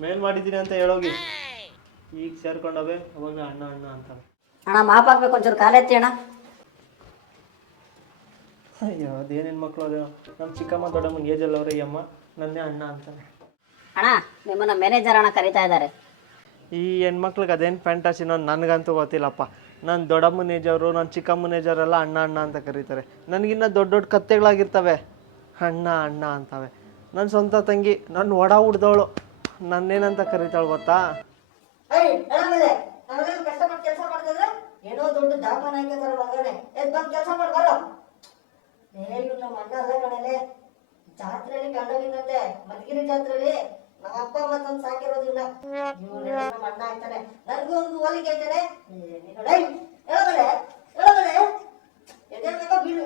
ಮೇಲ್ ಮಾಡಿದೀನಿ ಅಂತ ಹೇಳೋಗಿ. ಈಗ ಸೇರ್ಕೊಂಡವೆ ಅವಾಗ ಅಣ್ಣ ಅಣ್ಣ ಅಂತ. ಅಣ್ಣ ಮಾಪ್ ಹಾಕ್ಬೇಕು ಒಂಚೂರು ಕಾಲ ಎತ್ತಿ ಅಣ್ಣ. ಅಯ್ಯೋ ಅದೇನೇನು ಮಕ್ಕಳು ಅದು? ನಮ್ಮ ಚಿಕ್ಕಮ್ಮ ದೊಡ್ಡಮ್ಮನ ಏಜಲ್ಲಿ ಅವ್ರೆ ಅವ್ರಿ ಅಮ್ಮ. ನನ್ನೇ ಅಣ್ಣ ಅಂತಾನೆ. ಅಣ್ಣ ನಿಮ್ಮನ್ನ ಮ್ಯಾನೇಜರ್ ಅಣ್ಣ ಕರಿತಾ ಇದ್ದಾರೆ. ಈ ಹೆಣ್ಮಕ್ಳಿಗೆ ಅದೇನು ಫ್ಯಾಂಟಾಸಿನೋ ನನಗಂತೂ ಗೊತ್ತಿಲ್ಲಪ್ಪ. ನನ್ನ ದೊಡ್ಡಮ್ಮನ ಏಜವರು ನನ್ನ ಚಿಕ್ಕಮ್ಮನ ಏಜವರೆಲ್ಲ ಅಣ್ಣ ಅಣ್ಣ ಅಂತ ಕರೀತಾರೆ. ನನಗಿನ್ನ ದೊಡ್ಡ ದೊಡ್ಡ ಕತ್ತೆಗಳಾಗಿರ್ತವೆ. ಅಣ್ಣ ಅಣ್ಣ ಅಂತಾವೆ. ನನ್ನ ಸ್ವಂತ ತಂಗಿ ನನ್ನ ಒಡ ಹುಡ್ದವಳು ನನ್ನೇನಂತ ಕರಿತಾಳೆ ಗೊತ್ತಾ? ಕಷ್ಟಪಟ್ಟು ಕೆಲಸ ಮಾಡ್ತಿದ್ರೆ ಏನೋ ದೊಡ್ಡ ದಾಪನ ಹಾಕಿದಾರೆ ಮಗನೇ ಎದ್ ಬಂದು ಕೆಲಸ ಮಾಡಿ, ಬರೋ. ಇವ್ನು ನಮ್ಮ ಅಲ್ಲ ಕಣಲೆ. ಜಾತ್ರೆಯಲ್ಲಿ ಕಂಡೋಗಿದ್ದಂತೆ ಮಲಗಿರಿ ಜಾತ್ರೆಯಲ್ಲಿ ನಮ್ಮ ಅಪ್ಪ ಅಮ್ಮ ತಂದು ಸಾಕಿರೋದಿಲ್ಲ ಮಣ್ಣ ನಮ್ಮ ಅಣ್ಣ ಆಯ್ತಾನೆ ನನಗೂ ಒಂದು ಹೋಲಿಕೆ ಐತಾನೆ. ಹೇಳೋಗಡೆ ಹೇಳೋಗಡೆ ಎದೆ ಬೇಕೋ ಬೀಳು.